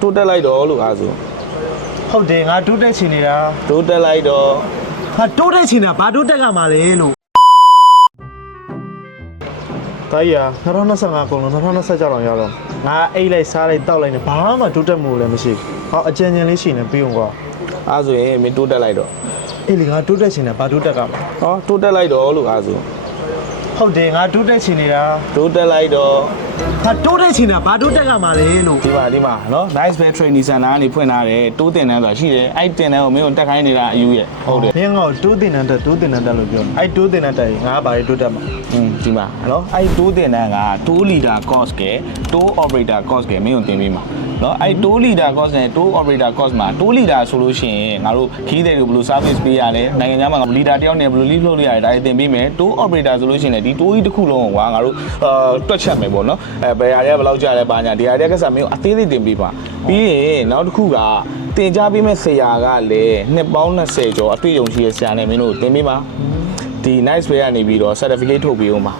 တိုးတက်လိုက်တော့လို့အားဆို ဟုတ်တယ်ငါတိုးတက်ချင်နေတာ တိုးတက်လိုက်တော့ ငါတိုးတက်ချင်တာဘာတိုးတက်ကမှာလဲလို့တိုင်းရ2025ကုန်လုံး2026လောက်ရောက်တော့ငါအိတ်လိုက်စားလိုက်တောက်လိုက်နေဘာမှတိုးတက်မှုလည်းမရှိဘူးဟောအကြံဉာဏ်လေးရှိနေပြီးအောင်ကွာ အားဆိုရင်မင်းတိုးတက်လိုက်တော့ အေးလေငါတိုးတက်ချင်တာဘာတိုးတက်ကမှာ တိုးတက်လိုက်တော့လို့အားဆို ဟုတ်တယ်ငါတိုးတက်ချင်နေတာ တိုးတက်လိုက်တော့ ငါတိုးတက်ချင်တာဘာတိုးတက်ကမှာလဲလို့ ဒီမှာနော် nice fair training center ကနေဖွင့်ထားတယ်တိုးတင်တန်းဆိုတာရှိတယ်အဲ့တင်တန်းကိုမင်းတို့တက်ခိုင်းနေတာအယူရဲ့ဟုတ်တယ် မင်းကတိုးတင်တဲ့တိုးတင်တဲ့လို့ပြောအဲ့တိုးတင်တဲ့ငါဘာတိုးတက်မှာ ဒီမှာနော်အဲ့တိုးတင်တန်းက2 liter cost ကတိုး operator cost ကမင်းတို့တင်ပေးမှာနော်အဲ့2 liter cost နဲ့2 operator cost မှာ2 liter ဆိုလို့ရှိရင်ငါတို့ခီးတဲ့တွေဘယ်လို service ပေးရလဲနိုင်ငံခြားမှာ liter တယောက်နဲ့ဘယ်လို lead လုပ်လို့ရတယ်ဒါတွေတင်ပေးမယ်2 operator ဆိုလို့ရှိရင်ဒီတိုးကြီးတစ်ခုလုံးကွာငါတို့တွက်ချက်မယ်ပေါ့နော်ဘယ်ဟာတွေကဘယ်လောက်ကြာလဲပါညာဒီဟာတွေကစားမင်းအသေးသေးတင်ပေးပါပြီးရင်နောက်တစ်ခုကတင်ကြပေးမဲ့ဆရာကလည်းနှစ်ပေါင်း20ကျော်အတွေ့အကြုံရှိတဲ့ဆရာနဲ့မင်းတို့တင်ပေးပါဒီ nice way ကနေပြီးတော့ certificate ထုတ်ပေးအောင်ပါ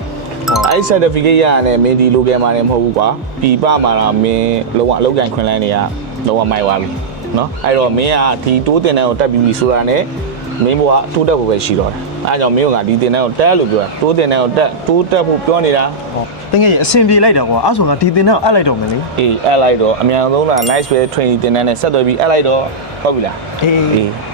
အဲ့ certificate ရရတယ်မင်းဒီ local မှာလည်းမဟုတ်ဘူးကွာပြည်ပမှာတော့မင်းလုံးဝအလုပ်ကိုင်ခွင့်လန်းတွေကလုံးဝမိုက်သွားပြီเนาะအဲ့တော့မင်းကဒီတိုးတင်တဲ့ကိုတက်ပြီးပြီဆိုတာနဲ့မင်းဘဝတိုးတက်ဖို့ပဲရှိတော့တယ်အဲ့ကြောင့်မင်းကဒီတင်တဲ့ကိုတက်လို့ပြောတာတိုးတင်တဲ့ကိုတက်တိုးတက်ဖို့ပြောနေတာ တကယ်အဆင်ပြေလိုက်တာကွာအဲ့ဆိုငါဒီတင်တဲ့ကိုအပ်လိုက်တော့မယ်လေ အေးအဲ့လိုက်တော့အမြန်ဆုံးလား nice way training တင်တဲ့နဲ့ဆက်သွယ်ပြီးအဲ့လိုက်တော့ဟုတ်ပြီလား အေး